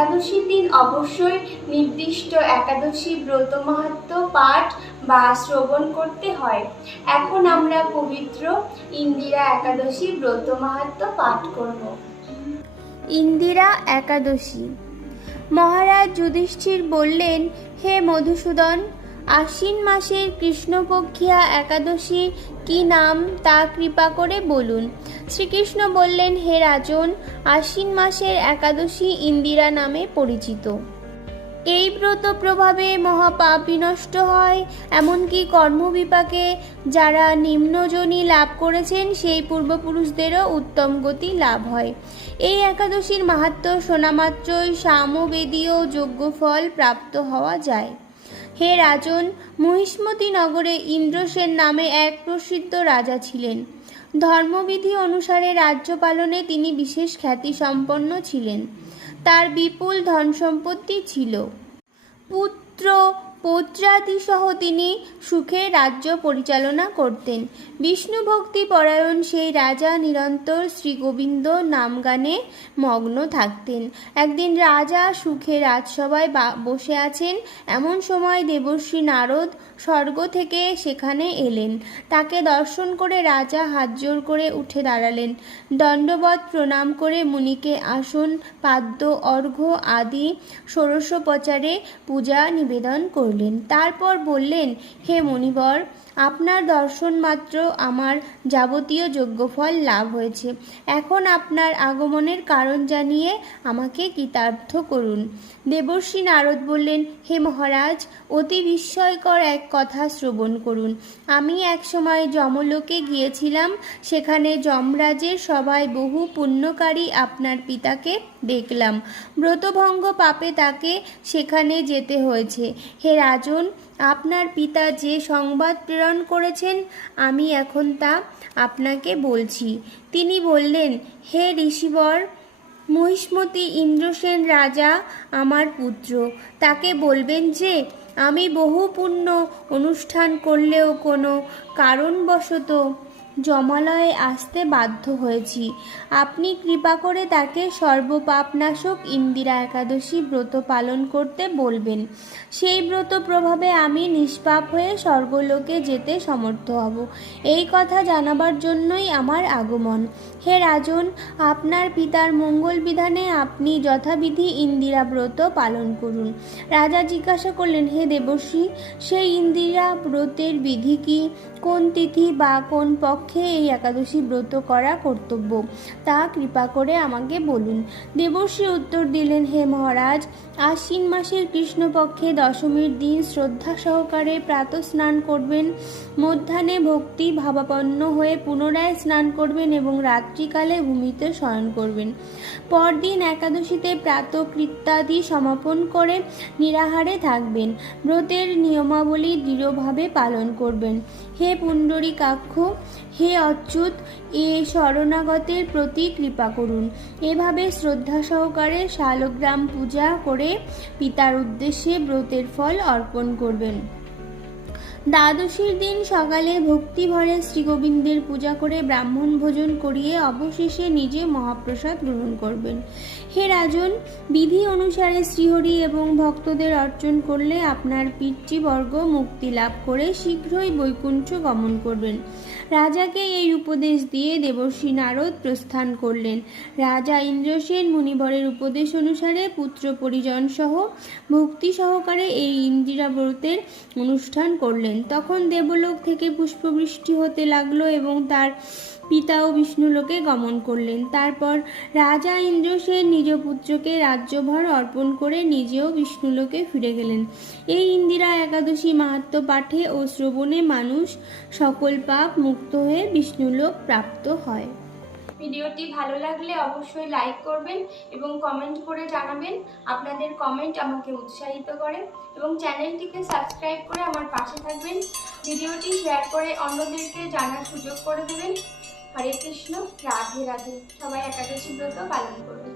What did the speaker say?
একাদশীর দিন অবশ্যই নির্দিষ্ট একাদশী ব্রত মাহাত্ম্য পাঠ বা শ্রবণ করতে হয়। এখন আমরা পবিত্র ইন্দিরা একাদশী ব্রত মাহাত্ম্য পাঠ করব। ইন্দিরা একাদশী। মহারাজ যুধিষ্ঠির বললেন, হে মধুসূদন, আশ্বিন মাসের কৃষ্ণপক্ষিয়া একাদশী কি নাম তা কৃপা করে বলুন। শ্রীকৃষ্ণ বললেন, হে রাজন, আশ্বিন মাসের একাদশী ইন্দিরা নামে পরিচিত। এই ব্রত প্রভাবে মহাপাপ বিনষ্ট হয়, এমনকি কর্মবিপাকে যারা নিম্নজনী লাভ করেছেন সেই পূর্বপুরুষদেরও উত্তম গতি লাভ হয়। এই একাদশীর মাহাত্ম্য শোনামাত্রই সামবেদীয় যজ্ঞফল প্রাপ্ত হওয়া যায়। হে রাজন, মহিষ্মতি নগরে ইন্দ্রসেন নামে এক প্রসিদ্ধ রাজা ছিলেন। ধর্মবিধি অনুসারে রাজ্য পালনে তিনি বিশেষ খ্যাতিসম্পন্ন ছিলেন। তার বিপুল ধন সম্পত্তি ছিল। পুত্র পৌত্রাদিসহ তিনি সুখে রাজ্য পরিচালনা করতেন। বিষ্ণু ভক্তি পরায়ণ সেই রাজা নিরন্তর শ্রীগোবিন্দ নামগানে মগ্ন থাকতেন। একদিন রাজা সুখে রাজসভায় বসে আছেন, এমন সময় দেবর্ষি নারদ স্বর্গ থেকে সেখানে এলেন। তাকে দর্শন করে রাজা হাতজোড় করে উঠে দাঁড়ালেন। দণ্ডবৎ প্রণাম করে মুনিকে আসন, পাদ্য, অর্ঘ্য আদি ষোড়শোপচারে পূজা নিবেদন করলেন। তারপর বললেন, হে মুনিবর, আপনার দর্শন মাত্র আমার যাবতীয় যজ্ঞফল লাভ হয়েছে। এখন আপনার আগমনের কারণ জানিয়ে আমাকে কৃতার্থ করুন। দেবর্ষি নারদ বললেন, হে মহারাজ, অতি বিস্ময়কর এক কথা শ্রবণ করুন। আমি এক সময় যমলোকে গিয়েছিলাম। সেখানে যমরাজের সভায় বহু পুণ্যকারী আপনার পিতাকে দেখলাম। ব্রতভঙ্গ পাপে তাকে সেখানে যেতে হয়েছে। হে রাজন, আপনার পিতা যে সংবাদ প্রেরণ করেছেন আমি এখন তা আপনাকে বলছি। তিনি বললেন, হে ঋষিবর, মহিষ্মতি ইন্দ্রসেন রাজা আমার পুত্র। তাকে বলবেন যে আমি বহু পুণ্য অনুষ্ঠান করলেও কোনো কারণবশত যমালয়ে আসতে বাধ্য হয়েছি। আপনি কৃপা করে তাকে সর্বপাপনাশক ইন্দিরা একাদশী ব্রত পালন করতে বলবেন। সেই ব্রত প্রভাবে আমি নিষ্পাপ হয়ে স্বর্গলোকে যেতে সমর্থ হব। এই কথা জানাবার জন্যই আমার আগমন। হে রাজন, আপনার পিতার মঙ্গল বিধানে আপনি যথাবিধি ইন্দিরা ব্রত পালন করুন। রাজা জিজ্ঞাসা করলেন, হে দেবর্ষি, সেই ইন্দিরা ব্রতের বিধি কি? কোন তিথি বা কোন পক্ষে এই একাদশী ব্রত করা কর্তব্য তা কৃপা করে আমাকে বলুন। দেবর্ষি উত্তর দিলেন, হে মহারাজ, আশ্বিন মাসের কৃষ্ণপক্ষে দশমীর দিন শ্রদ্ধা সহকারে প্রাতঃ স্নান করবেন, মধ্যাহ্নে ভক্তি ভাবাপন্ন হয়ে পুনরায় স্নান করবেন এবং রাত্রিকালে ভূমিতে শয়ন করবেন। পরদিন একাদশীতে প্রাতঃকৃত্যাদি সমাপন করে নিরাহারে থাকবেন। ব্রতের নিয়মাবলী দৃঢ়ভাবে পালন করবেন। হে পুণ্ডরীকাক্ষ, হে অচ্যুত, এ শরণাগতের প্রতি কৃপা করুন। এভাবে শ্রদ্ধা সহকারে শালগ্রাম পূজা করে পিতার উদ্দেশ্যে ব্রতের ফল অর্পণ করবেন। দ্বাদশীর দিন সকালে ভক্তি ভরে শ্রীগোবিন্দের পূজা করে ব্রাহ্মণ ভোজন করিয়ে অবশেষে নিজে মহাপ্রসাদ গ্রহণ করবেন। হে রাজন, বিধি অনুসারে শ্রীহরি এবং ভক্তদের অর্চন করলে আপনার পিতৃবর্গ মুক্তি লাভ করে শীঘ্রই বৈকুণ্ঠ গমন করবেন। রাজাকে এই উপদেশ দিয়ে দেবর্ষি নারদ প্রস্থান করলেন। রাজা ইন্দ্রসেন মুনিবরের উপদেশ অনুসারে পুত্র পরিজন সহ ভক্তি সহকারে এই ইন্দিরা ব্রতের অনুষ্ঠান করলেন। তখন দেবলোক থেকে পুষ্পবৃষ্টি হতে লাগলো এবং তার পিতাও বিষ্ণুলোকে গমন করলেন। তারপর রাজা ইন্দ্রসেন নিজ পুত্রকে রাজ্যভার অর্পণ করে নিজেও বিষ্ণুলোকে ফিরে গেলেন। এই ইন্দিরা একাদশী মাহাত্ম্য পাঠে ও শ্রবণে মানুষ সকল পাপ মুক্ত হয়ে বিষ্ণুলোক প্রাপ্ত হয়। ভিডিওটি ভালো লাগলে অবশ্যই লাইক করবেন এবং কমেন্ট করে জানাবেন। আপনাদের কমেন্ট আমাকে উৎসাহিত করে এবং চ্যানেলটিকে সাবস্ক্রাইব করে আমার পাশে থাকবেন। ভিডিওটি শেয়ার করে অন্যদেরকে জানার সুযোগ করে দেবেন। হরে কৃষ্ণ, রাধে রাধে। সবাই একাদশী ব্রত পালন করবেন।